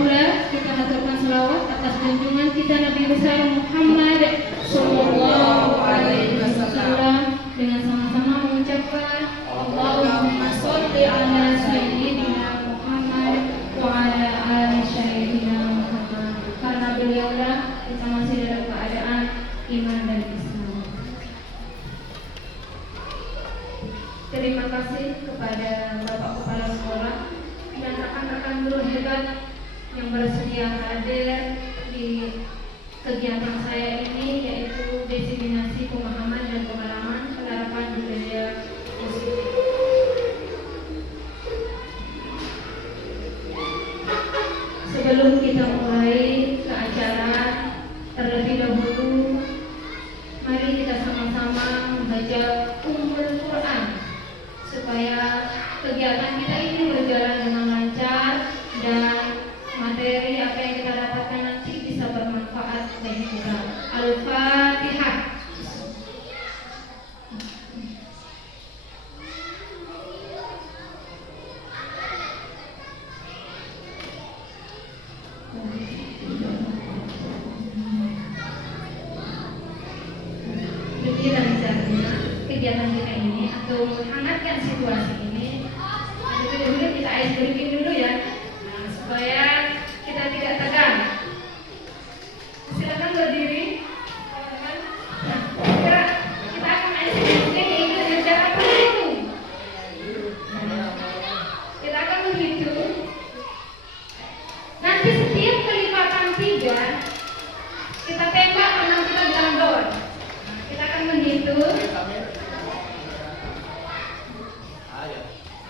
pula kita haturkan selawat atas junjungan kita Nabi besar Muhammad Sallallahu Alaihi Wasallam dengan sama-sama mengucapkan Allahumma sholli ala sayyidina Muhammad wa ala ali sayyidina Muhammad. Karena beliaulah kita masih dalam keadaan iman dan Islam. Terima kasih kepada Bapak Kepala Sekolah dan rekan-rekan guru hebat yang bersedia hadir di kegiatan saya ini, yaitu diseminasi pemahaman dan pengalaman penerapan budaya positif. Sebelum kita mulai ke acara, terlebih dahulu mari kita sama-sama membaca Ummul Quran supaya kegiatan kita ini berjalan dengan lancar dan materi apa yang kita dapatkan nanti bisa bermanfaat bagi kita. Al-Fatihah. Jadi lancarnya kegiatan kita ini atau menghangatkan situasi ini, dulu kita ice breaking dulu ya, supaya kita tidak tegang. Silakan berdiri, teman-teman. Nah, kita akan ice breaking yaitu dengan cara berhitung. Kita akan berhitung. Nanti setiap kelipatan 3 kita tembak menang kita bilang door. Kita akan menghitung.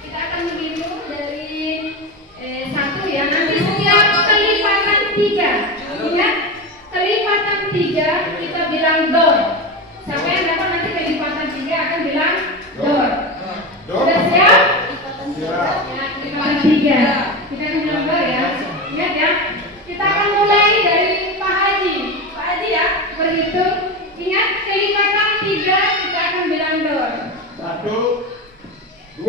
Kita akan menghitung dari 1 ya. Nanti setiap kelipatan 3, ingat kelipatan 3 kita bilang door. Siapa yang dapat nanti kelipatan 3 akan bilang door. Sudah siap? Ya, kelipatan 3. Kita akan bilang door ya. Ingat ya. Kita akan mulai dari Pak Haji. Pak Haji ya, berhitung. Ingat kelipatan 3 kita akan bilang door. 1, 2,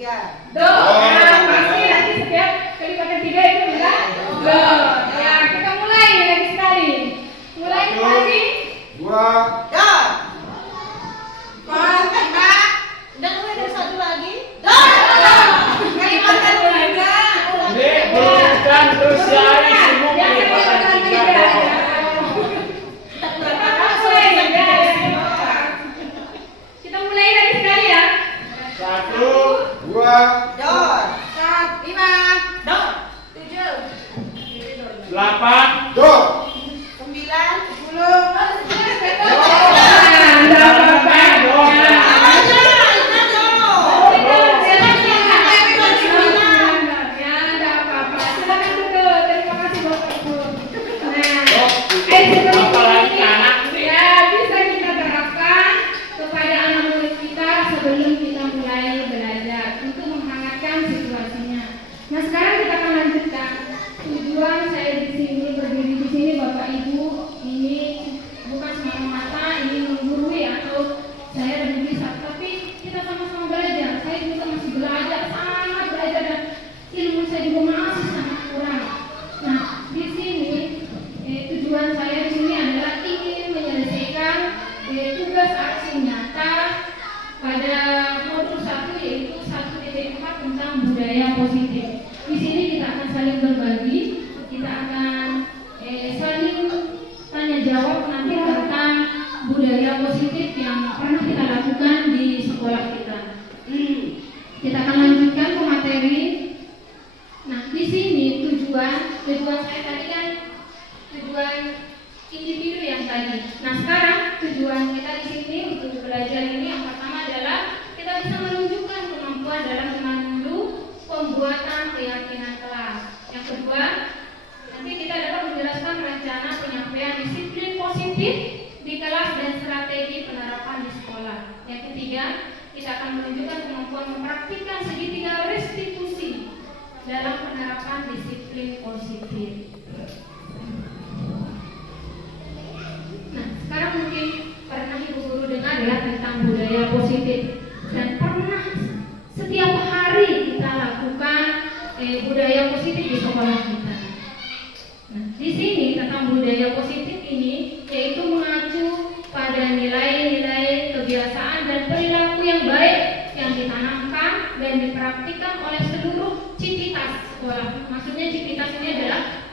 3. Door. Nah, pasti nanti setiap kelipatan 3 itu bilang door. Ya, kita mulai lagi sekali. Mulai Pak Haji. 2, door. Mas, Pak, udah mulai dari 1 lagi. Door. Kelipatan 3. Ini bukan terus hari semua kelipatan 3. Kita mulai lagi sekali ya. 1, 2, Door. 5. Door. 7. 8, door. 9. 10. Nah, sekarang kita akan lanjutkan. Tujuan saya di sini, berdiri di sini Bapak Ibu, ini bukan semata-mata ini menggurui atau saya lebih bisa, tapi kita sama-sama belajar. Saya juga masih belajar, sangat belajar, dan ilmu saya juga masih sangat kurang. Nah, di sini tujuan saya di sini adalah ingin menyelesaikan tugas aksi nyata pada modul 1, yaitu 1.4 tentang budaya positif. Di sini kita akan saling berbagi, kita akan saling tanya jawab nanti tentang budaya positif yang pernah kita lakukan di sekolah kita. Kita akan lanjutkan ke materi. Nah, di sini tujuan saya tadi kan tujuan individu yang tadi. Nah, sekarang tujuan kita di sini untuk belajar ini yang pertama adalah kita bisa menunjukkan kemampuan dalam memandu pembuatan keyakinan kelas. Yang kedua, nanti kita dapat menjelaskan rencana penyampaian disiplin positif di kelas dan strategi penerapan di sekolah. Yang ketiga, kita akan menunjukkan kemampuan mempraktikkan segitiga restitusi dalam penerapan disiplin positif. Nah, sekarang mungkin pernah Ibu Guru dengar ya tentang budaya positif, dan pernah setiap hari kita lakukan budaya positif di sekolah kita.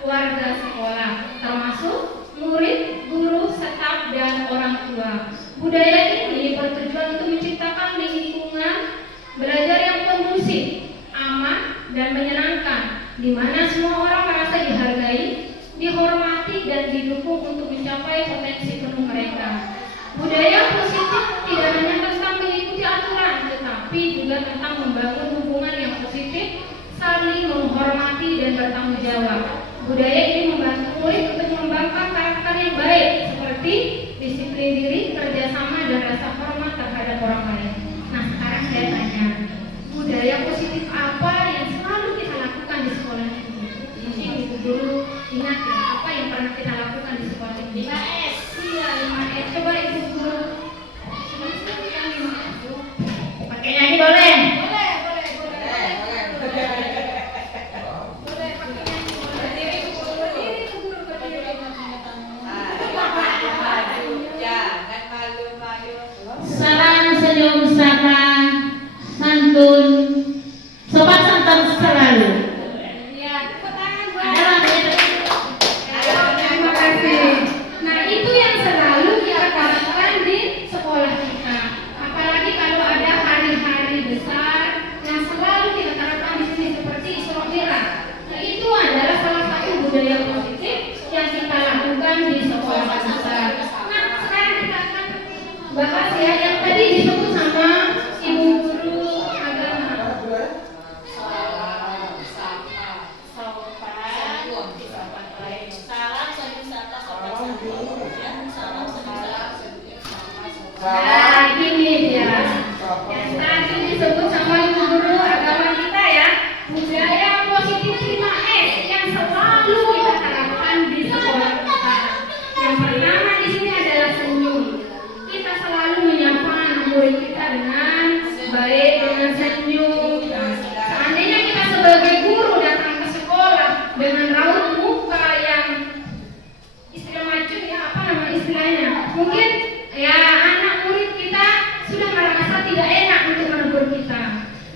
warga sekolah, termasuk murid, guru, staf, dan orang tua. Budaya ini bertujuan untuk menciptakan lingkungan belajar yang kondusif, aman, dan menyenangkan, di mana semua orang merasa dihargai, dihormati, dan didukung untuk mencapai potensi penuh mereka. Budaya positif tidak hanya tentang mengikuti aturan, tetapi juga tentang membangun hubungan yang positif, saling menghormati, dan bertanggung jawab. Budaya ini membantu murid untuk mengembangkan karakter yang baik, seperti disiplin diri, kerjasama, dan rasa hormat terhadap orang lain. Nah, sekarang saya tanya, budaya positif apa yang selalu kita lakukan di sekolah ini? Mungkin ibu guru ingat ya, apa yang pernah kita lakukan di sekolah ini? 5S. Iya, 5S. Coba ibu guru. Pakai nyanyi boleh? Salam senyum sapa santun sopan santun selalu. Ya, tepuk tangan buat. Terima kasih. Nah, itu yang selalu kita terapkan di sekolah kita. Apalagi kalau ada hari-hari besar yang selalu kita terapkan di sini seperti Isra Mi'raj. Nah, itu adalah salah satu budaya positif yang kita lakukan di sekolah besar. Nah, sekarang kita akan bahas ya yang tadi disebut sama ibu guru agama. Nah, ini dia yang tadi disebut sama ibu guru agama kita ya, budaya positif 5S yang selalu kita terapkan di sekolah kita. Yang pertama di sini adalah senyum. Kita selalu menyapa anak murid kita dengan baik, dengan senyum. Seandainya kita sebagai guru datang ke sekolah dengan raut muka yang istilah macam ya, apa nama istilahnya? Mungkin ya anak murid kita sudah merasa tidak enak untuk menegur kita.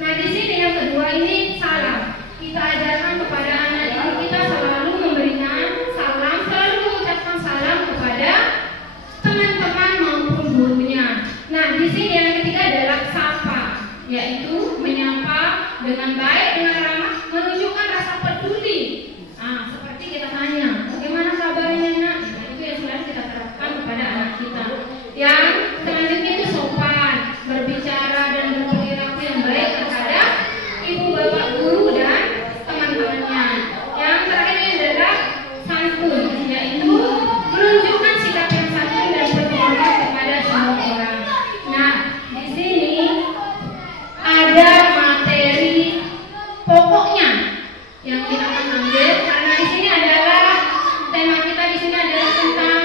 Nah, di sini yang kedua ini salam. Kita ajarkan kepada anak didik kita selalu memberikan salam, selalu mengucapkan salam kepada teman-teman maupun gurunya. Nah, di sini yang ketiga adalah sapa, yaitu menyapa dengan baik, dengan ramah, menunjukkan rasa peduli. Nah, seperti kita tanya, bagaimana kabarnya nak? Nah, itu yang selalu kita terapkan kepada anak kita. Yang selanjutnya itu sopan, berbicara dan berperilaku yang baik terhadap ibu bapak guru dan teman-temannya. Yang terakhir ini adalah santun, yaitu menunjukkan sikap yang santun dan berhormat kepada semua orang. Nah, di sini ada materi pokoknya yang kita akan ambil, karena di sini adalah tema kita di sini adalah tentang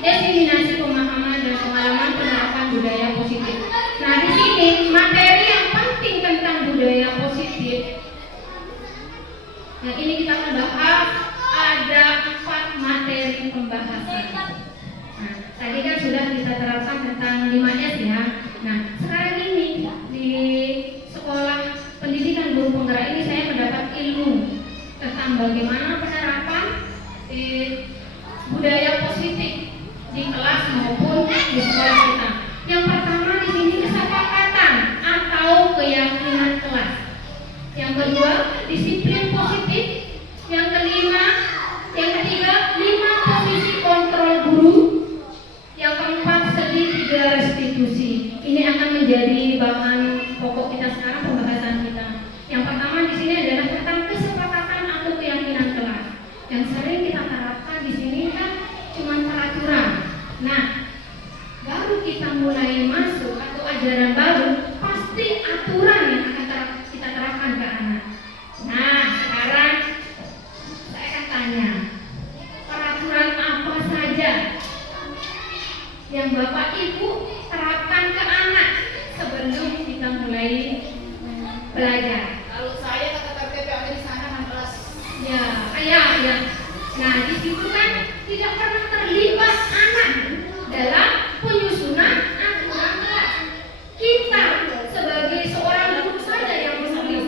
diseminasi pemahaman dan pengalaman penerapan budaya positif. Nah, di sini materi yang penting tentang budaya positif. Nah, ini kita akan bahas ada 4 materi pembahasan. Nah, tadi kan sudah kita terapkan tentang 5S ya. Nah, sekarang ini di sekolah pendidikan guru penggerak ini saya mendapat ilmu tentang bagaimana penerapan budaya positif di kelas maupun di sekolah kita. Yang pertama di sini kesepakatan atau keyakinan kelas. Yang kedua, disiplin positif. Yang kelima, yang ketiga, 5 posisi kontrol guru. Yang keempat, segitiga restitusi. Ini akan menjadi bahan pokok kita sekarang, pembahasan kita. Yang pertama di sini adalah tentang kesepakatan atau keyakinan kelas. Yang sering kita terapkan di sini kan cuma peraturan. Nah, baru kita mulai masuk atau ajaran baru, pasti aturan yang akan kita terapkan ke anak. Nah, sekarang saya akan tanya, peraturan apa saja yang Bapak Ibu terapkan ke anak sebelum kita mulai belajar? Kalau saya kata tertib ada di sana kan kelas. Ya. Nah, di situ kan tidak pernah terlibat anak dalam penyusunan aturan kelas. Kita sebagai seorang guru saja yang menulis.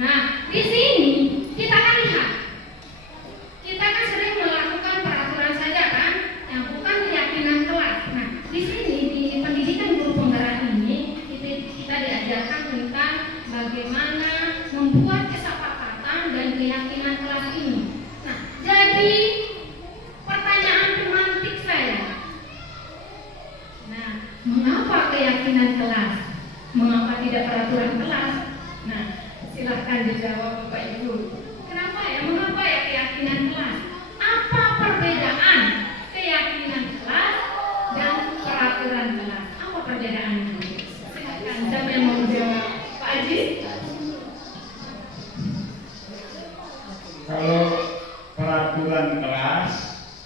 Nah, di sini kita akan jawab Bapak Ibu. Kenapa ya? Mengapa ya keyakinan kelas? Apa perbedaan keyakinan kelas dan peraturan kelas? Apa perbedaannya? Silakan, siapa yang mau jawab? Pak Aji? Kalau peraturan kelas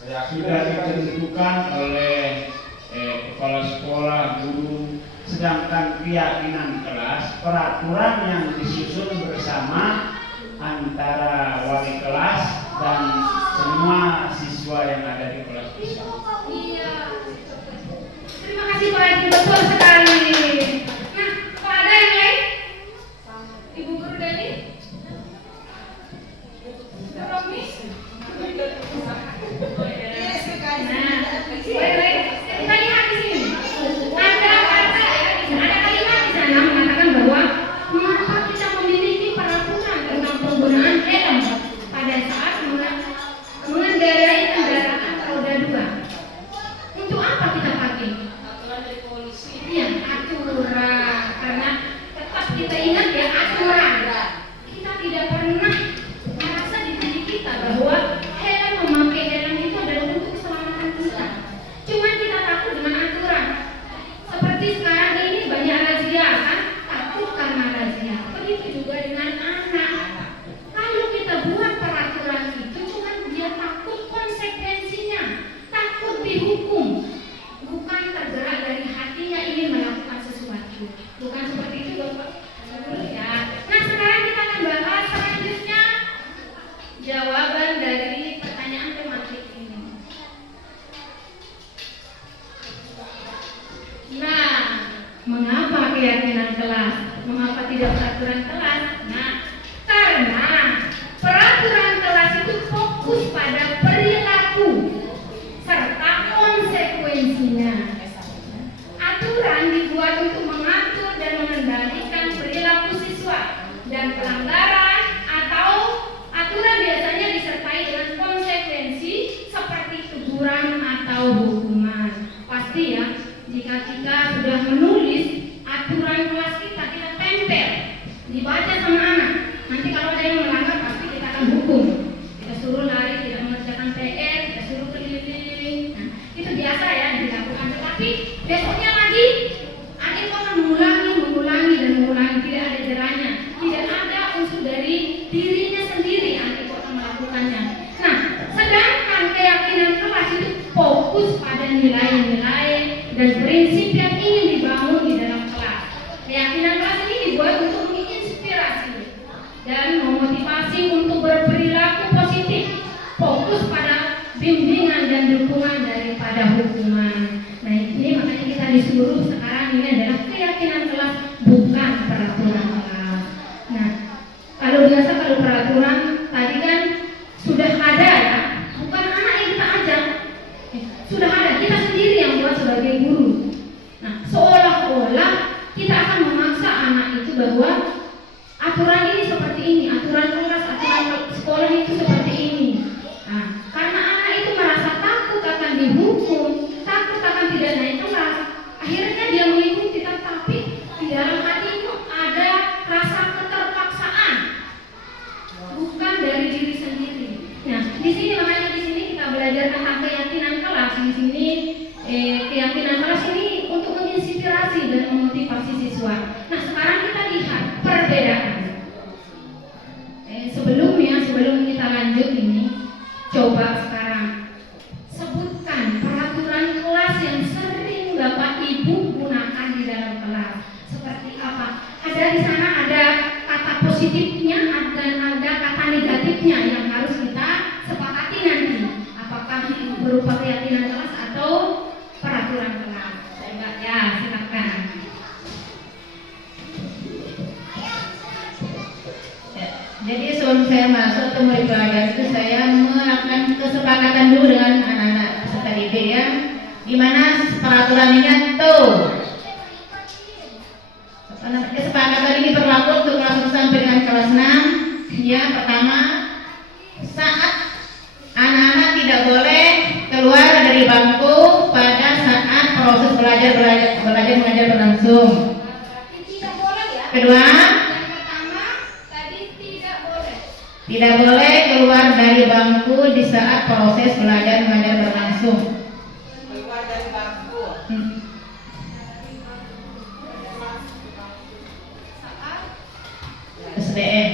sudah ditentukan oleh kepala sekolah, guru, sedangkan keyakinan kelas peraturan yang disusun bersama antara wali kelas dan semua siswa yang ada di kelas tersebut. Iya. Terima kasih Pak Haji, betul sekali. Nah, kalau ada yang lain? Ibu Guru Dani? Bu Romi? Nah, baik. Kita lihat di sini. Ada kata ya, ada kalimat di sana mengatakan bahwa mengapa kita memiliki peraturan tentang penggunaan helm pada saat mengendarai kendaraan roda 2. Untuk apa kita pakai? Aturan dari polisi. Iya, aturan. Karena tetap kita ingat ya aturan. Kita tidak pernah merasa di diri kita bahwa memakai helm itu adalah untuk keselamatan kita. Cuman kita takut dengan aturan. Seperti sekarang ini banyak razia kan? Takut karena razia. Begitu juga dengan anak. Kalau kita buat peraturan itu, cuman dia takut konsekuensinya, takut dihukum, bukan tergerak dari hatinya ingin melakukan sesuatu. Bukan seperti itu, Bapak. Ya. Nah, sekarang kita akan bahas selanjutnya jawaban dari pertanyaan tematik ini. Nah, mengapa keyakinan kelas? Mengapa tidak peraturan kelas? Nah, karena peraturan kelas itu fokus pada perilaku serta konsekuensinya. Aturan dibuat untuk mengatur dan mengendalikan perilaku siswa, dan pelanggaran atau aturan biasanya disertai dengan konsekuensi seperti teguran atau hukuman. Pasti ya, jika kita sudah menulis aturan kelas kita tempel, dibaca sama anak. Nanti kalau ada yang melanggar pasti kita akan hukum. Kita suruh lari, tidak mengerjakan PR, kita suruh keliling. Nah, itu biasa ya dilakukan. Tetapi besoknya lagi ada yang akan mengulangi dan mengulangi, tidak ada jerahnya, tidak ada unsur dari dirinya sendiri nanti akan melakukannya. Nah, sedangkan keyakinan kelas itu fokus pada nilai-nilai dan prinsip yang ingin dibangun di dalam kelas. Keyakinan kelas ini dibuat untuk menginspirasi dan memotivasi untuk berperilaku positif, fokus pada bimbingan dan dukungan daripada hukuman. Nah, ini makanya kita disuruh sekarang ini adalah keyakinan kelas, bukan peraturan kelas. Nah, kalau peraturan tadi kan sudah ada ya, bukan anak yang kita ajak, sudah ada, kita sendiri yang buat sebagai guru. Nah, seolah-olah kita akan memaksa anak itu bahwa aturan ini seperti ini, aturan kelas, aturan sekolah itu seperti ini. Nah, karena anak itu merasa takut akan dihukum, takut akan tidak naik kelas, akhirnya dia mengikuti, tetapi di dalam hati itu ada rasa keterpaksaan, bukan dari diri sendiri. Nah, di sini makanya di sini kita belajar tentang keyakinan kelas. Di sini keyakinan kelas ini untuk menginspirasi dan memotivasi siswa. Nah, sekarang kita lihat perbedaan. Sebelum kita lanjut ini, coba sekarang sebutkan peraturan kelas yang sering Bapak Ibu gunakan di dalam kelas. Seperti apa? Ada di sana ada kata positifnya dan ada kata negatifnya yang harus kita sepakati nanti. Apakah berupa keyakinan kelas atau peraturan kelas? Coba ya, silakan. Jadi sebelum saya masuk atau mulai belajar itu saya melakukan kesepakatan dulu dengan anak-anak peserta didik ya. Gimana peraturan ini tuh? Kesepakatan ini berlaku untuk kelas 1 sampai dengan kelas 6. Ya, pertama, saat anak-anak tidak boleh keluar dari bangku pada saat proses belajar mengajar berlangsung. Tidak boleh ya. Kedua, Yang pertama tadi tidak boleh Tidak boleh keluar dari bangku di saat proses belajar mengajar berlangsung. Keluar dari bangku. SDM.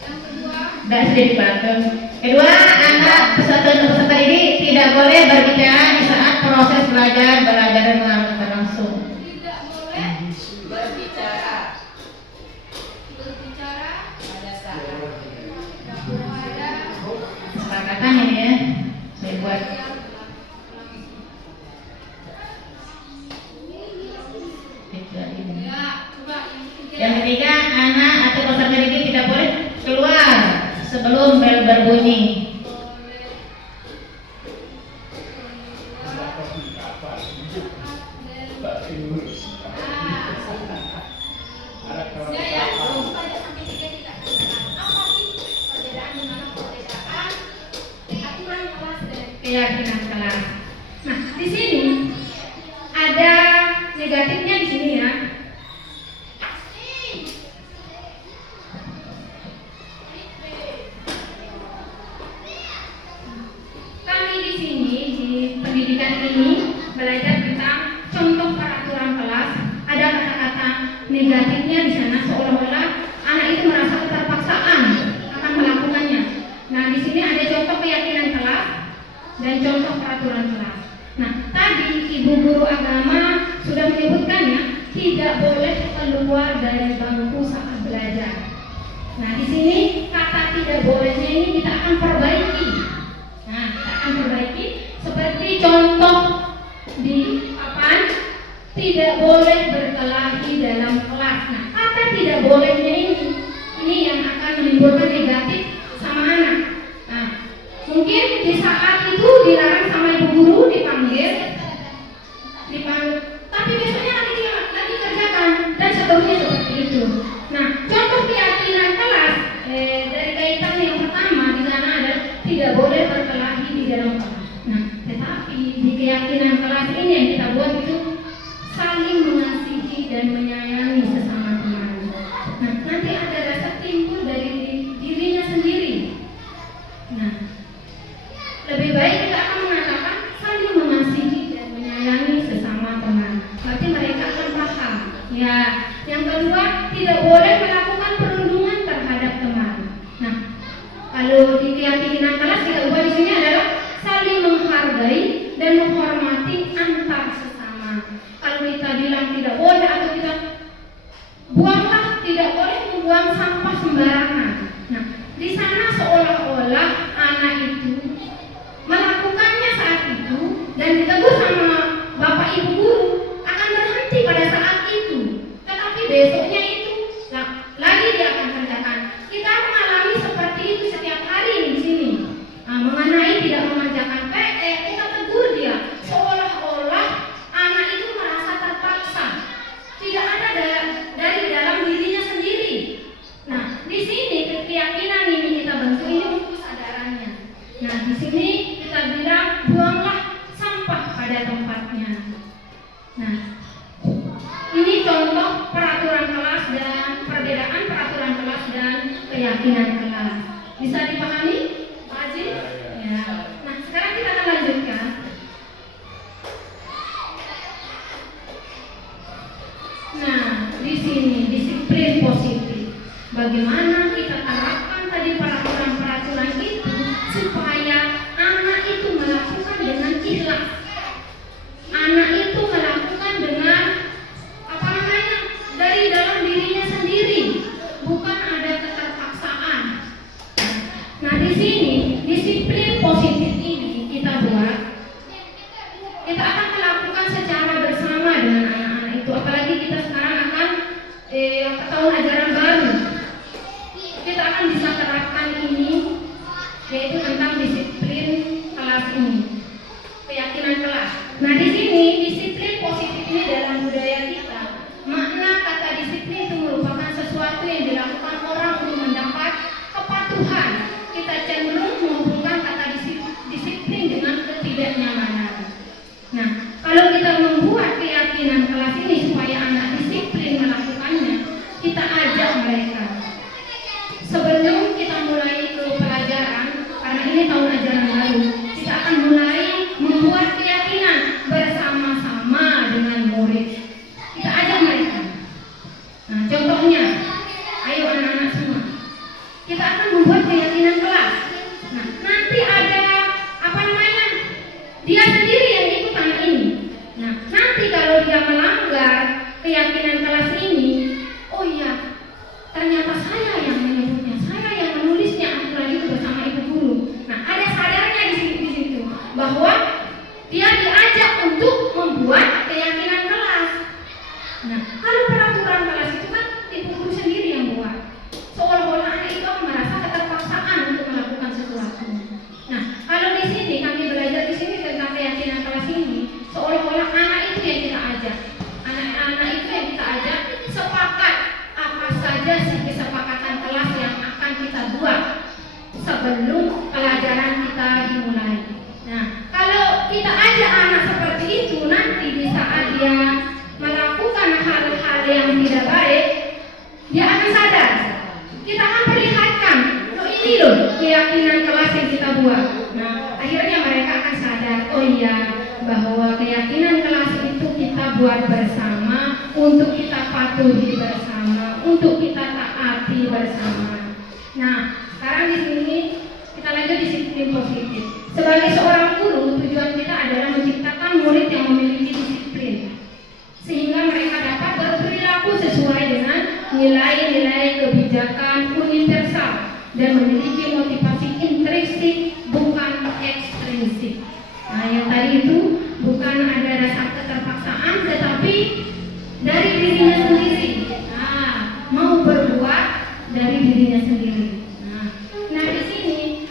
Yang kedua, Dan sudah dipakai. Kedua, anak peserta didik tidak boleh berbicara di saat proses belajar berlangsung. tidak boleh Berbicara pada saat pada Kesepakatan ini ya, saya buat. ya, coba Yang ketiga, anak atau peserta didik tidak boleh keluar sebelum bel berbunyi. Keyakinan kelas. Nah, di sini ada negatifnya di sini ya. Kami di sini di pendidikan ini belajar tentang contoh peraturan kelas. Ada kata-kata negatifnya di sana seolah-olah anak itu merasa keterpaksaan akan melakukannya. Nah, di sini ada contoh keyakinan kelas dan contoh peraturan kelas. Nah, tadi ibu guru agama sudah menyebutkannya tidak boleh keluar dari bangku saat belajar. Nah, di sini kata tidak bolehnya ini kita akan perbaiki. Nah, kita akan perbaiki seperti contoh di papan tidak boleh berkelahi dalam kelas. Nah, kata tidak bolehnya ini yang akan menimbulkan negatif sama anak. Nah, mungkin di saat itu dilarang sama ibu guru dipanggil, tapi besoknya lagi kerjakan dan seterusnya seperti itu. Nah, contoh keyakinan kelas dari kaitan yang pertama di sana ada tidak boleh berkelahi di dalam kelas. Nah, tetapi di keyakinan kelas ini yang kita buat itu saling mengasihi dan menyayangi sesama teman. Nah, nanti ada rasa timbul dari dirinya sendiri. Nah, lebih baik kita akan mengatakan saling mengasihi dan menyayangi sesama teman. Berarti mereka akan paham. Ya, yang kedua tidak boleh melakukan perundungan terhadap teman. Nah, kalau di keyakinan kelas kita ubah di sini adalah saling menghargai dan menghormati antar sesama. Kalau kita bilang tidak boleh atau kita buanglah, tidak boleh membuang sampah sembarangan. Nah, di sana seolah-olah anak itu melakukannya saat itu dan ditegur sama bapak ibu guru akan berhenti pada saat itu. Tetapi besoknya itu lagi dia akan kerjakan. Kita mengalami seperti itu setiap hari di sini. Nah, mengenai tidak mengerjakan PR, kita tegur dia seolah-olah anak itu merasa terpaksa. Tidak ada dari dalam dirinya sendiri. Nah, di sini keyakinan ini kita bentuk ini untuk kesadarannya. Nah, di sini kita bilang buanglah sampah pada tempatnya. Nah, ini contoh peraturan kelas dan perbedaan peraturan kelas dan keyakinan kelas. Bisa dipahami, Pak Haji? Ya. Nah, sekarang kita akan lanjutkan. Nah, di sini disiplin positif. Bagaimana kita terapkan tadi peraturan-peraturan itu supaya anak itu melakukan dengan ikhlas. Anak itu melakukan dengan dari dalam dirinya sendiri, bukan ada keterpaksaan. Nah, di sini disiplin positif ini kita buat. Kita akan melakukan secara bersama dengan anak-anak itu. Apalagi kita sekarang akan tahun ajaran baru. Kita akan bisa terapkan ini, yaitu tentang disiplin kelas ini, keyakinan kelas. Nah, di sini disiplin positif ini dalam budaya kita. Makna kata disiplin itu merupakan sesuatu yang dilakukan orang untuk mendapat kepatuhan. Kita cenderung menghubungkan kata disiplin dengan ketidaknyamanan. Nah, kalau kita membuat keyakinan kelas ini supaya anak disiplin melakukannya, kita ajak saja sih kesepakatan kelas yang akan kita buat sebelum pelajaran kita dimulai. Nah, kalau kita ajak anak seperti itu, nanti di saat dia melakukan hal-hal yang tidak baik, dia akan sadar. Kita akan perlihatkan, loh ini loh keyakinan kelas yang kita buat. Nah, akhirnya mereka akan sadar, oh iya, bahwa keyakinan kelas itu kita buat bersama, untuk kita patuhi bersama, untuk kita taati bersama. Nah, sekarang di sini kita lanjut disiplin positif. Sebagai seorang guru, tujuan kita adalah menciptakan murid yang memiliki disiplin, sehingga mereka dapat berperilaku sesuai dengan nilai-nilai kebijakan universal dan memiliki motivasi intrinsik bukan ekstrinsik. Nah, yang tadi itu bukan ada rasa keterpaksaan, tetapi dari dirinya sendiri. Nah, mau berbuat dari dirinya sendiri. Nah di sini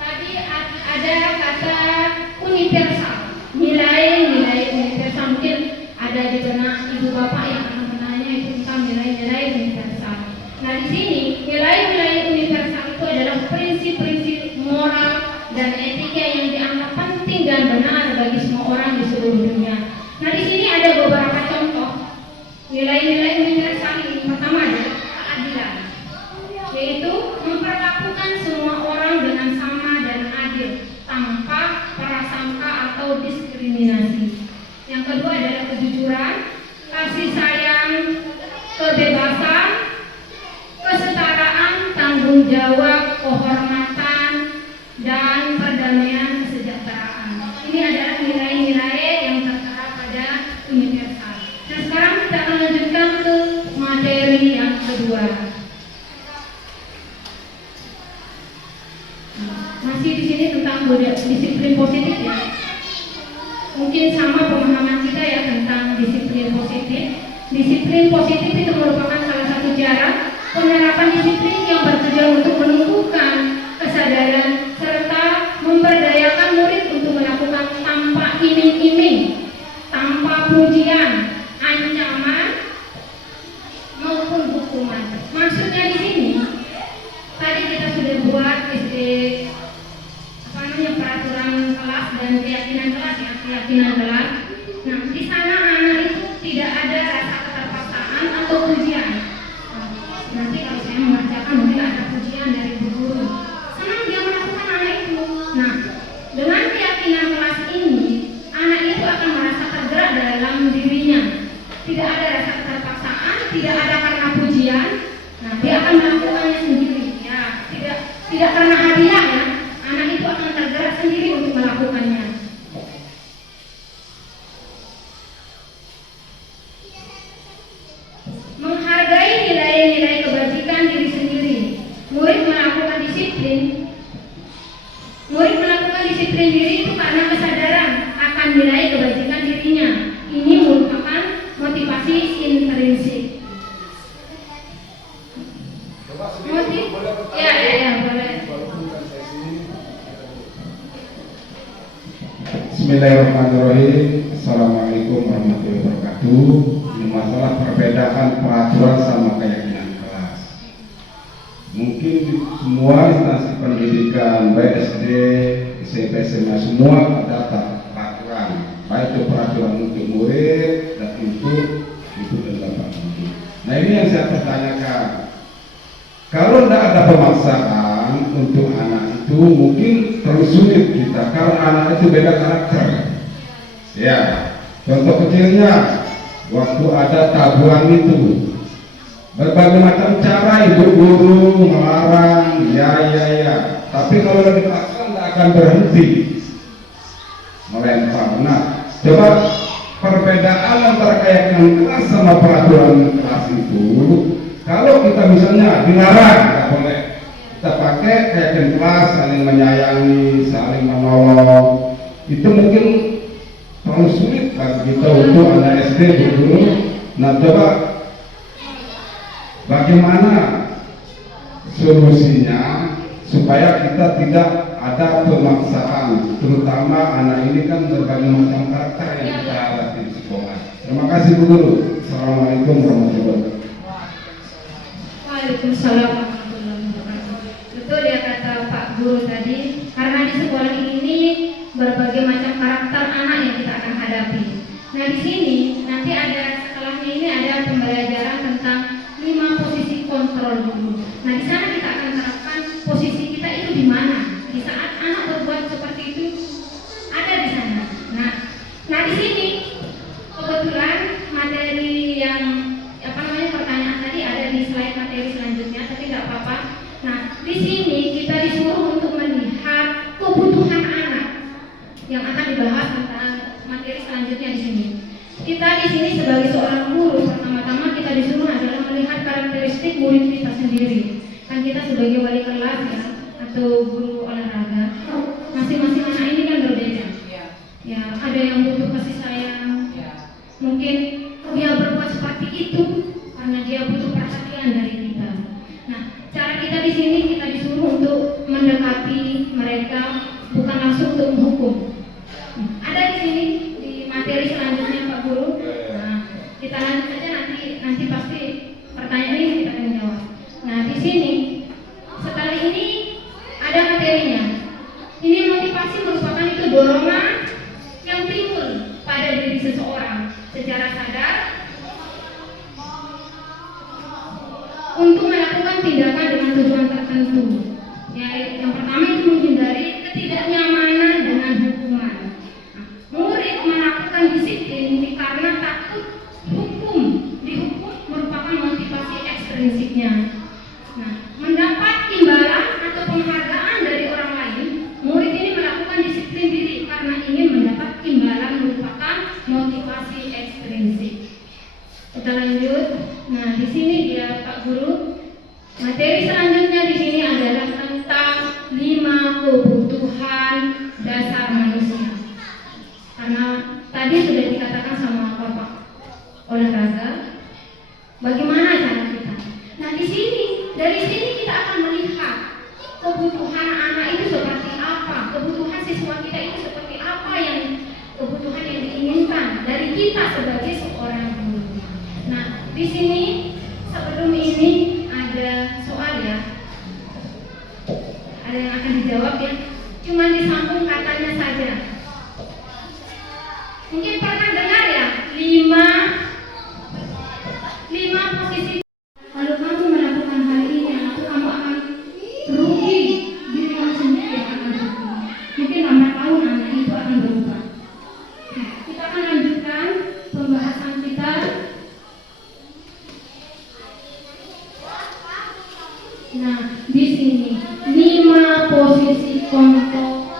tadi ada kata universal, nilai-nilai universal. Mungkin ada di benak ibu bapak yang akan bertanya itu tentang nilai-nilai universal. Nah di sini nilai-nilai universal itu adalah prinsip-prinsip moral dan etika yang dianggap penting dan benar bagi semua orang di seluruh dunia. Nah di sini ada beberapa contoh nilai-nilai universal ini. Pertama adalah keadilan, yaitu memperlakukan semua orang dengan sama dan adil tanpa prasangka atau diskriminasi. Yang kedua adalah kejujuran, kasih sayang, kebebasan, kesetaraan, tanggung jawab, kehormatan, dan perdamaian kesejahteraan. Ini adalah nilai-nilai yang tertera pada universal. Nah sekarang kita akan lanjutkan ke materi yang kedua. Masih di sini tentang disiplin positif ya. Mungkin sama pemahaman kita ya tentang disiplin positif. Disiplin positif itu merupakan salah satu cara penerapan disiplin yang bertujuan untuk menumbuhkan kesadaran serta memberdayakan murid untuk melakukan tanpa iming-iming, tanpa pujian, ancaman maupun hukuman. Maksudnya di sini tadi kita sudah buat peraturan kelas dan keyakinan kelas ya, keyakinan kelas. Nah, di sana anak itu tidak ada rasa keterpaksaan atau pujian. Nanti kalau saya membacakan mungkin ada pujian dari guru. Senang dia melakukan anak itu. Nah, dengan keyakinan kelas ini, anak itu akan merasa tergerak dalam dirinya. Tidak ada rasa keterpaksaan, tidak ada karena pujian. Nah, dia akan melakukannya sendiri. Ya, tidak karena hadiah ya. Anak itu akan tergerak sendiri untuk melakukannya. Menghargai nilai-nilai kebajikan diri sendiri. Murid melakukan disiplin diri itu karena kesadaran akan nilai kebajikan dirinya. Ini merupakan motivasi intrinsik. Ya, boleh. Bismillahirrahmanirrahim. Assalamualaikum warahmatullahi wabarakatuh. Ini masalah perbedaan peraturan sama keyakinan kelas. Mungkin semua instansi pendidikan, baik SD, SMP, SMA, semua ada peraturan. Baik itu peraturan untuk murid dan untuk ibu dan bapak murid. Nah ini yang saya pertanyakan. Kalau tidak ada pemaksaan untuk anak itu mungkin terlalu sulit kita karena anak itu beda karakter. Ya, contoh kecilnya waktu ada tabuhan itu berbagai macam cara ibu guru melarang, ya. Tapi kalau dipaksa tidak akan berhenti melempar. Nah, coba perbedaan antara keyakinan kelas sama peraturan kelas itu. Kalau kita misalnya dilarang, nggak boleh kita pakai keyakinan kelas, saling menyayangi, saling menolong, itu mungkin terlalu sulit bagi kita untuk anak SD dulu. Nah, coba bagaimana solusinya supaya kita tidak ada pemaksaan, terutama anak ini kan berbagai macam karakter yang kita hadapi di sekolah. Terima kasih Bu Guru. Assalamualaikum warahmatullahi wabarakatuh. Waalaikumsalam warahmatullahi wabarakatuh. Betul ya kata Pak Guru tadi, karena di sekolah ini berbagai macam karakter anak yang kita akan hadapi. Nah di sini nanti ada setelahnya ini ada pembelajaran tentang 5 posisi kontrol guru. Nah di sana kita akan terapkan posisi kita itu di mana. Di saat anak berbuat seperti itu ada di sana. Nah di sini kebetulan materi yang pertanyaan tadi ada di slide materi selanjutnya, tapi nggak apa-apa. Nah di sini kita disuruh untuk melihat kebutuhan anak yang akan dibahas tentang materi selanjutnya di sini. Kita di sini sebagai seorang guru, pertama-tama kita disuruh adalah melihat karakteristik murid kita sendiri. Kan kita sebagai wali kelas ya, atau guru olahraga, masing-masing anak ini kan berbeda. Ya, ada yang butuh kasih sayang. Mungkin dia berbuat seperti itu karena dia butuh perhatian dari kita. Nah, cara kita di sini kita disuruh untuk mendekati mereka, bukan langsung untuk menghukum. Ada di sini di materi selanjutnya Pak Guru. Nah, kita lanjut saja nanti pasti pertanyaan ini kita akan jawab. Nah, di sini setelah ini ada materinya. Ini motivasi merupakan itu dorongan yang timbul pada diri seseorang secara sadar untuk melakukan tindakan dengan tujuan tertentu. Ya, yang pertama itu menghindari ketidaknyamanan dengan hukuman. Murid melakukan disiplin karena takut dihukum merupakan motivasi ekstrinsiknya. Nah, mendapat imbalan atau penghargaan dari orang lain, murid ini melakukan disiplin diri karena ingin mendapat imbalan merupakan motivasi ekstrinsik. Kita lanjut. Nah, di sini dia Pak Guru. Materi selanjutnya di sini adalah tentang 5 kebutuhan dasar manusia. Karena tadi sudah dikatakan sama Bapak olahraga, bagaimana cara kita. Nah, dari sini kita akan melihat kebutuhan anak itu seperti apa, kebutuhan siswa kita itu seperti apa, yang kebutuhan yang diinginkan dari kita sebagai seorang guru. Nah, di sini sebelum ini ada soal ya, ada yang akan dijawab ya, cuma disambung katanya saja. Mungkin pernah dengar ya, 5 posisi. Kalau kamu melakukan hal ini, atau kamu akan rugi, diri kamu sendiri akan rugi. Mungkin lambat tahun anak itu akan berubah. Nah, kita akan lanjutkan pembahasan kita. Nah, di sini 5 posisi kontrol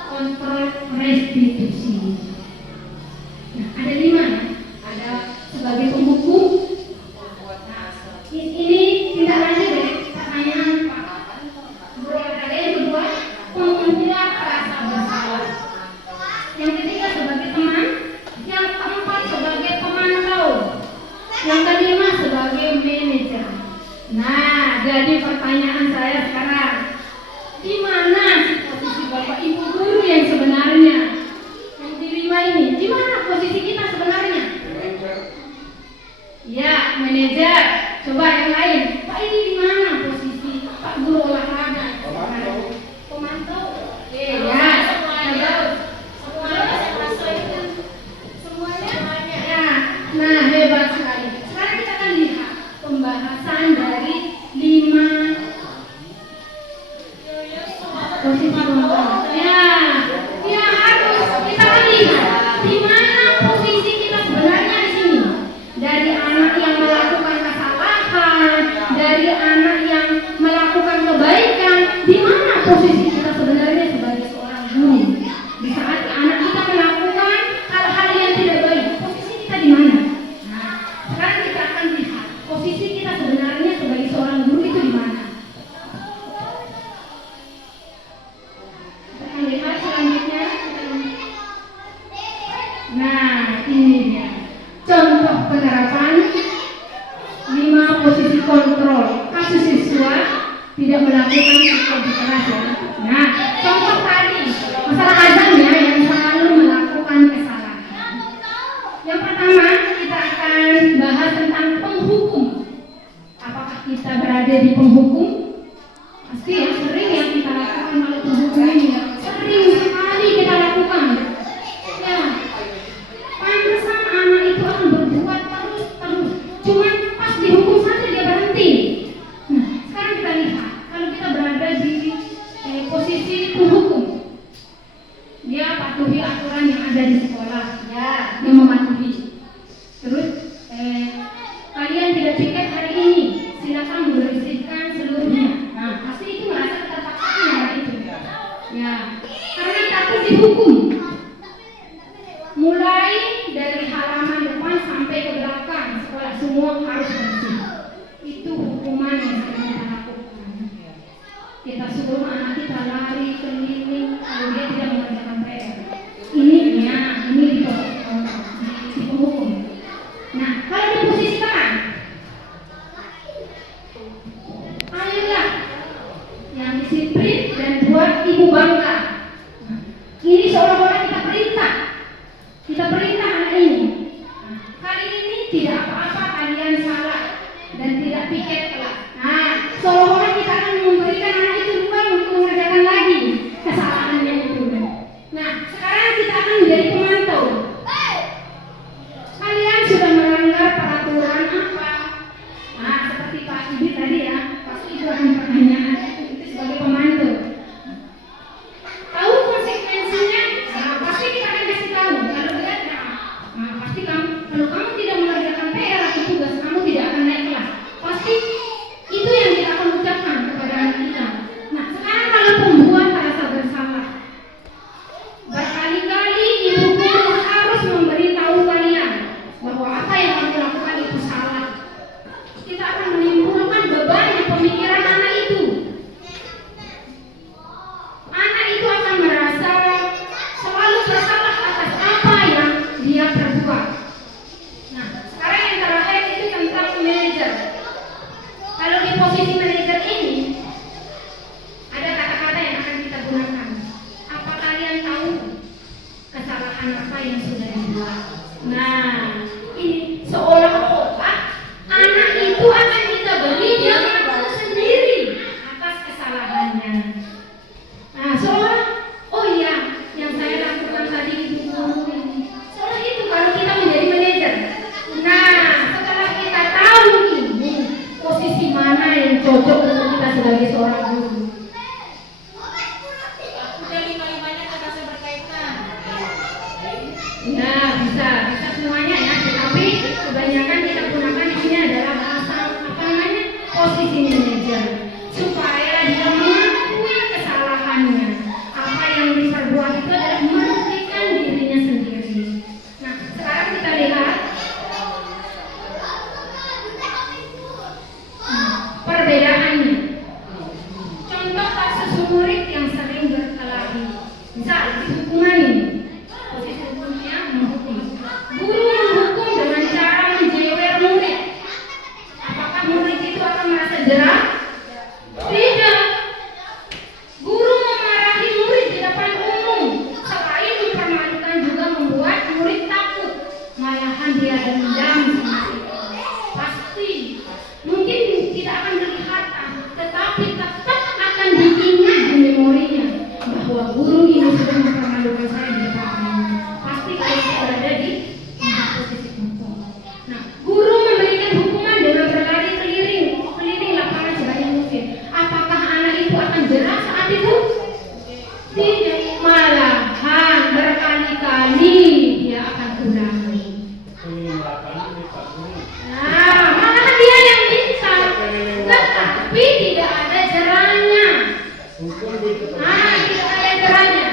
patuhi aturan yang ada di sekolah, Ya. yang mematuhi. Terus kalian tidak piket hari ini, silakan membersihkan seluruhnya. Nah, pasti itu merasa terpaksa ya itu. Ya, karena takut dihukum. Mulai dari halaman depan sampai ke belakang sekolah semua harus bersih. Itu hukuman yang sering kita lakukan. Kita suruh anak kita lari keliling kalau dia tidak mengerjakan PR. Ini di penghukum. Nah, kalau di posisi teman, ayolah yang disiplin dan buat ibu bangga. Ini seolah-olah kita perintah anak ini. Kali ini tidak apa-apa kalian salah dan tidak piket kelas. Nah, seolah-olah kita akan memberikan anak itu ruang untuk mengerjakan lagi kesalahannya itu. Nah, sekarang kita akan menjadi pemantau. Kalian sudah melanggar peraturan apa? Nah, seperti Pak Ibi tadi ya, pasti itu akan pertanyaan itu sebagai pemantau. Tahu konsekuensinya? Nah, pasti kita akan kasih tahu. Kalau dia pasti kalau kamu tidak mengerjakan PR atau tugas, kamu tidak akan naik kelas. Pasti itu yang kita akan ucapkan kepada anak kita. Nah, sekarang kalau pembuat rasa bersalah, berkali-kali ibu guru harus memberitahu kalian bahwa apa yang kamu lakukan itu salah. Kita akan menimbulkan beban di pemikiran anak itu. Anak itu akan merasa selalu bersalah atas apa yang dia perbuat. Nah, sekarang yang terakhir itu tentang manajer. Kalau di posisi manajer ini ada kata-kata yang akan kita gunakan. Apa kalian tahu kesalahan apa yang sudah dibuat? Nah, ini seolah-olah anak itu akan kita beri dia mengaku sendiri atas kesalahannya. Nah, seolah, oh iya, yang saya lakukan tadi itu ini. Seolah itu kalau kita menjadi manajer. Nah, setelah kita tahu ini posisi mana yang cocok untuk kita sebagai seorang guru. Udah lima-limanya kata berkaitan. Nah, bisa semuanya ya. Tapi kebanyakan kita gunakan di sini adalah bahasa apa namanya posisi manajer supaya dia mengakui kesalahannya. Apa yang diperbuat itu adalah merugikan dirinya sendiri. Nah, sekarang kita lihat perbedaannya. Contoh kasus murid yang sering berkelahi. Misal hukuman ini. Posisi hukumnya menghukum. Guru menghukum dengan cara menjewer murid. Apakah murid itu akan merasa jerah? Tidak. Guru memarahi murid di depan umum. Selain mempermalukan juga membuat murid takut. Malahan dia dendam sama kita. Pasti. Mungkin tidak akan kelihatan, tetapi tetap akan diingat di memorinya bahwa guru ini sudah mempermalukan saya di depan umum. Pasti kalau saya berada di posisi hukum. Nah, guru memberikan hukuman dengan berlari keliling lapangan sebanyak mungkin. Apakah anak itu akan jerah saat itu? Tidak, malahan berkali-kali dia akan ulangi. Nah, malahan dia yang bisa, tetapi tidak ada jerahnya. Nah, tidak ada jerahnya.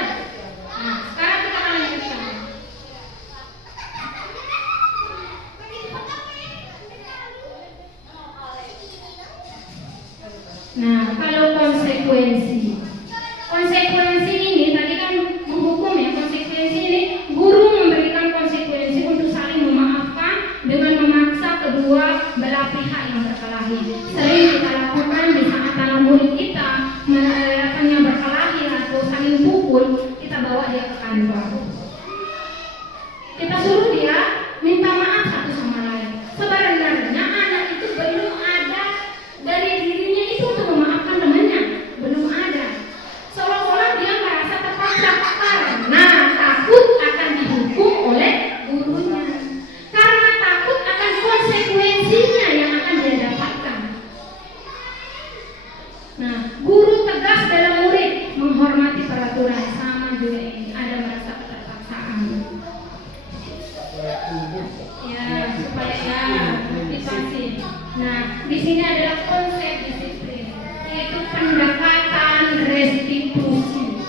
Nah, sekarang kita akan lanjutkan. Nah, kalau konsekuensi ini tadi kan menghukum ya. Konsekuensi ini guru memberikan konsekuensi untuk saling memaafkan dengan memaksa kedua belah pihak yang berkelahi. Sering kita lakukan di saat anak murid kita yang berkelahi atau saling pukul, kita bawa dia ke kantor. Kita suruh dia minta maaf satu sama lain. Sebenarnya anak itu belum ada dari dirinya itu untuk memaafkan temannya, belum ada. Seolah-olah dia merasa terpaksa karena takut akan dihukum oleh gurunya, karena takut akan konsekuensinya yang akan dia dapatkan. Nah, guru tegas dalam murid menghormati peraturan sama juga ini. Ada merasa Nah, di sini adalah konsep disiplin, yaitu pendekatan restitusi.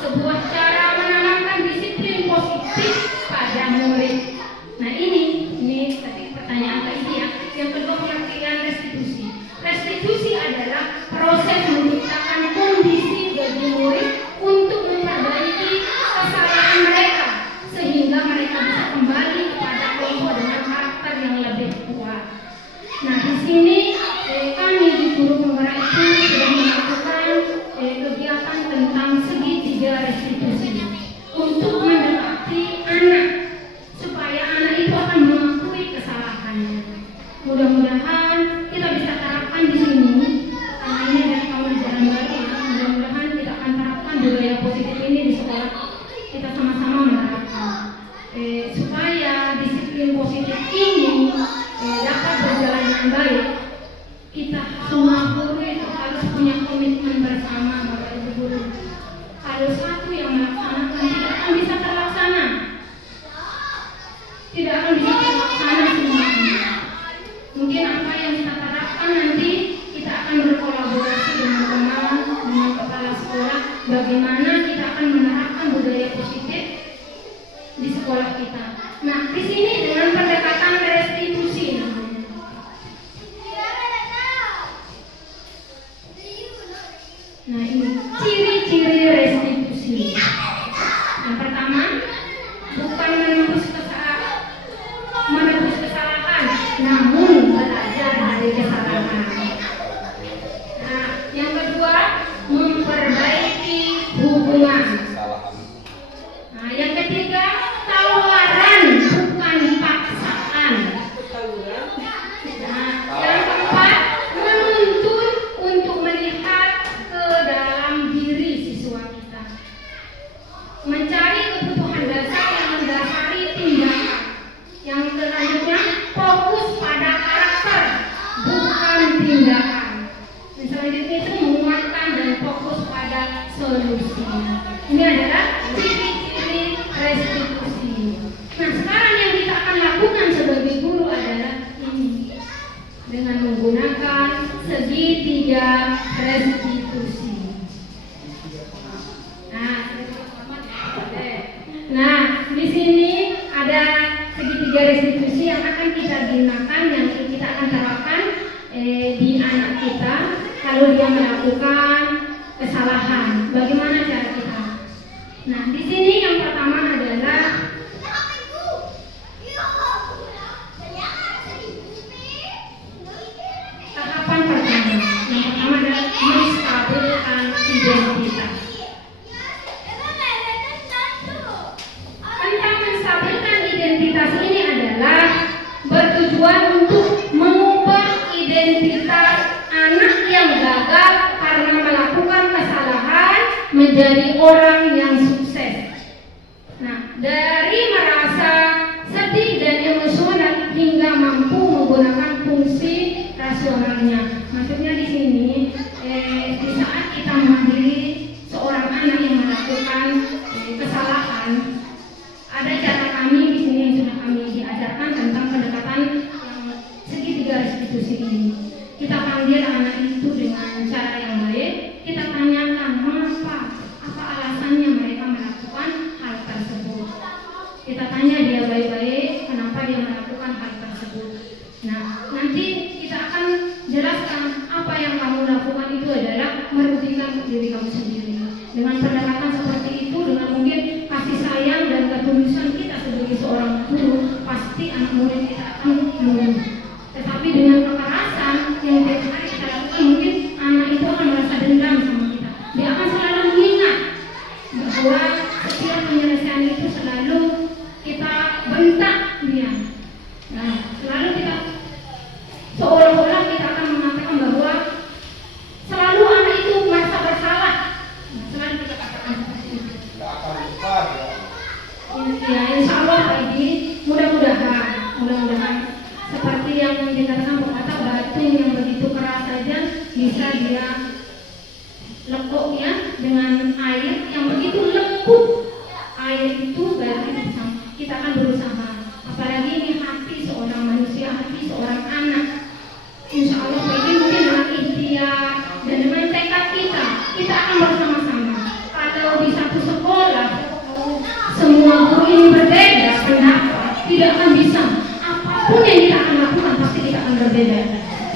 Sebuah cara menanamkan disiplin positif pada murid. Nah, ini tadi pertanyaan tadi ya. Yang kedua, pengertian restitusi. Restitusi adalah proses menciptakan kondisi bagi murid untuk memperbaiki kesalahan mereka sehingga mereka bisa kembali kepada kelompok dengan karakter yang lebih kuat. Nah, di sini kami di Guru Penggerak itu sudah melakukan kegiatan tentang segitiga restitusi untuk mendekati anak supaya anak itu akan mengakui kesalahannya. Mudah-mudahan kita bisa terapkan di sini karena ini adalah kawan jalan baru ya. Mudah-mudahan kita akan terapkan budaya positif ini di sekolah. Kita sama-sama menerapkan supaya disiplin positif ini dapat berjalan dengan baik. Kita semua guru itu harus punya komitmen bersama, Bapak Ibu guru. Kalau satu yang melaksanakan tidak akan bisa terlaksana. Tidak akan bisa terlaksana semuanya. Mungkin apa yang kita terapkan nanti kita akan berkolaborasi dengan teman, dengan kepala sekolah, bagaimana kita akan menerapkan budaya positif di sekolah kita. Nah, di sini dengan pendekatan restitusi namanya. Nah, ini ciri-ciri restitusi. Yang pertama, bukan menebus kesalahan, namun belajar dari kesalahan. Nah, yang kedua, memperbaiki hubungan. Nah, yang ketiga, tawaran bukan paksaan. Nah, yang keempat, menuntun untuk melihat ke dalam diri siswa kita. Mencari kebutuhan dasar yang mendasari tindakan. Yang selanjutnya, fokus pada karakter, bukan tindakan. Yang selanjutnya itu menguatkan dan fokus pada solusi. Ini adalah ciri-ciri restitusi. Nah, sekarang yang kita akan lakukan sebagai guru adalah ini, dengan menggunakan segitiga restitusi. Nah, di sini ada segitiga restitusi yang akan kita gunakan, yang kita akan terapkan di anak kita kalau dia melakukan kesalahan. Bagaimana cara kita? Nah, di sini yang pertama adalah tahapan pertama. Yang pertama adalah menstabilkan identitas. Tentang menstabilkan identitas ini adalah bertujuan untuk mengubah identitas anak yang gagal karena melakukan kesalahan menjadi orang yang sukses. Nah, dari merasa sedih dan emosional hingga mampu menggunakan fungsi rasionalnya. Maksudnya di sini di saat kita mengadili seorang anak yang melakukan kesalahan, ada cara kami di sini yang sudah kami diajarkan tentang pendekatan segitiga restitusi ini. Kita panggil anak itu dengan cara yang baik. Kita tanyakan mengapa, apa alasannya mereka melakukan hal tersebut. Kita tanya dia baik-baik kenapa dia melakukan hal tersebut. Nah, nanti kita akan jelaskan apa yang kamu lakukan itu adalah merugikan diri kamu sendiri. Dengan pendekatan seperti itu, dengan mungkin kasih sayang dan ketulusan kita sebagai seorang guru, pasti anak murid kita akan lulus. Tetapi dengan kekerasan yang tiap hari kita lakukan, mungkin anak itu akan merasa dendam sama kita. Dia akan selalu mengingat bahwa setiap penyelesaian itu selalu kita bentak dia. Nah, selalu kita seolah-olah kita akan mengatakan bahwa selalu anak itu merasa bersalah. Nah, selalu kita katakan seperti itu. Ya, insya Allah Pak, mudah-mudahan seperti yang dikatakan pepatah, batu yang begitu keras saja bisa dia lekuk ya dengan air yang begitu lembut. Air itu berarti bisa kita akan berusaha. Apalagi ini hati seorang manusia, hati seorang anak ini berbeda pendapat, tidak akan bisa. Apapun yang kita akan lakukan pasti kita akan berbeda.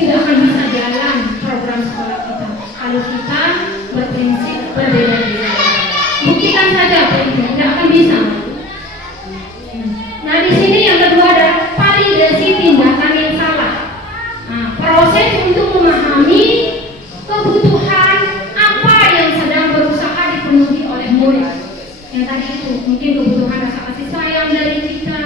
Tidak akan bisa jalan program sekolah kita kalau kita berprinsip berbeda-beda. Buktikan saja apa itu, tidak akan bisa. Nah di sini yang kedua ada validasi tindakan yang salah. Nah, proses untuk memahami kebutuhan apa yang sedang berusaha dipenuhi oleh murid. Yang tadi itu mungkin kebutuhan rasa kasih sayang dari kita,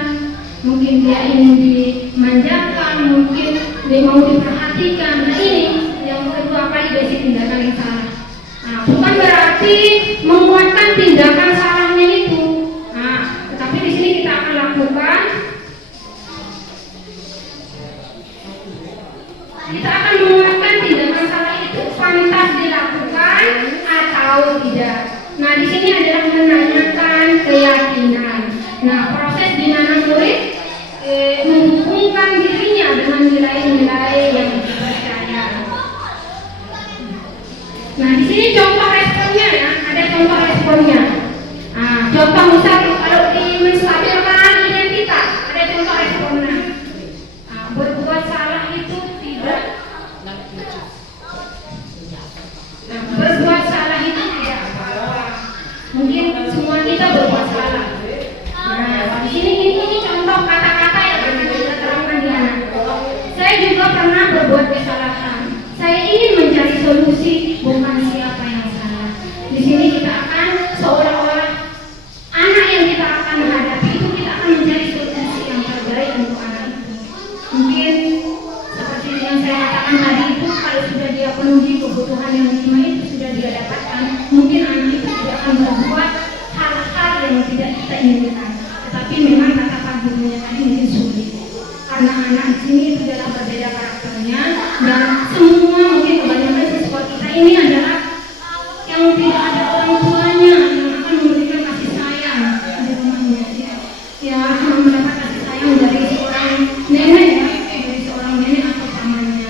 mungkin dia ingin dimanjakan, mungkin dia mau diperhatikan. Nah ini yang kedua validasi tindakan yang salah. Nah, bukan berarti menguatkan tindakan salahnya itu. Nah, tetapi di sini kita akan lakukan. Kita akan menguatkan tindakan salah itu pantas dilakukan atau tidak. Nah, di sini adalah menanyakan keyakinan. Nah, proses di mana murid menghubungkan dirinya dengan nilai-nilai yang dipercaya. Nah, di sini contoh responnya ya, ada contoh responnya. Nah, contoh misal kalau di menstabilkan identitas, ada contoh responnya. Nah, berbuat salah itu tidak. Nah, berbuat salah itu tidak apa-apa. Mungkin semua kita berbuat salah. Nah, di sini ini contoh kata-kata yang akan kita terapkan di anak. Saya juga pernah berbuat kesalahan. Saya ingin mencari solusi, bukan siapa yang salah. Di sini kita akan seolah-olah anak yang kita akan hadapi itu kita akan mencari solusi yang terbaik untuk anak itu. Mungkin seperti yang saya katakan tadi itu kalau sudah dia penuhi kebutuhan yang lima itu sudah dia dapatkan, mungkin anak itu tidak akan berbuat hal-hal yang tidak kita inginkan. Tetapi memang kata gurunya tadi mungkin sulit karena anak di sini itu adalah berbeda karakternya dan semua mungkin kebanyakan siswa kita ini adalah yang tidak ada orang tuanya yang akan memberikan kasih sayang di rumahnya ya mendapat kasih sayang dari seorang nenek ya, dari seorang nenek atau pamannya.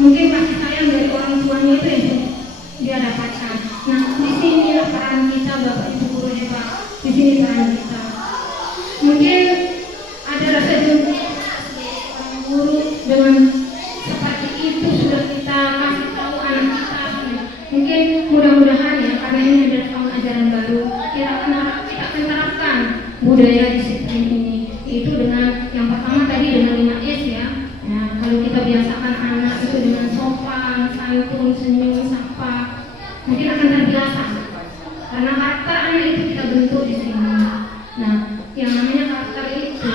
Mungkin kasih sayang dari orang tuanya itu yang dia dapatkan. Nah di sini peran kita Bapak Ibu guru hebat, di sini peran kita. Mungkin ada rasa jengkel orang guru dengan seperti itu sudah kita kasih tahu anak kita. Mungkin mudah-mudahan ya karena ini adalah tahun ajaran baru kita akan terapkan budaya disiplin ini. Itu dengan yang pertama tadi dengan 5S ya. Nah kalau kita biasakan anak itu dengan sopan, santun, senyum, sapa, mungkin akan terbiasa. Karena karakter anak itu kita bentuk di sini. Nah yang namanya karakter itu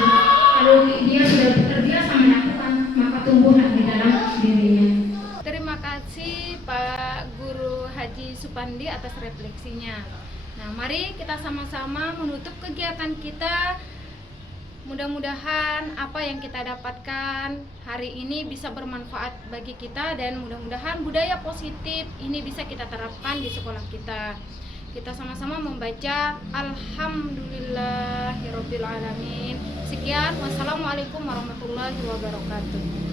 kalau dia sudah terbiasa melakukan maka tumbuhlah di dalam dirinya. Terima kasih Pak Guru Haji Supandi atas refleksinya. Nah, mari kita sama-sama menutup kegiatan kita. Mudah-mudahan apa yang kita dapatkan hari ini bisa bermanfaat bagi kita dan mudah-mudahan budaya positif ini bisa kita terapkan di sekolah kita. Kita sama-sama membaca Alhamdulillahirobbilalamin. Sekian, wassalamualaikum warahmatullahi wabarakatuh.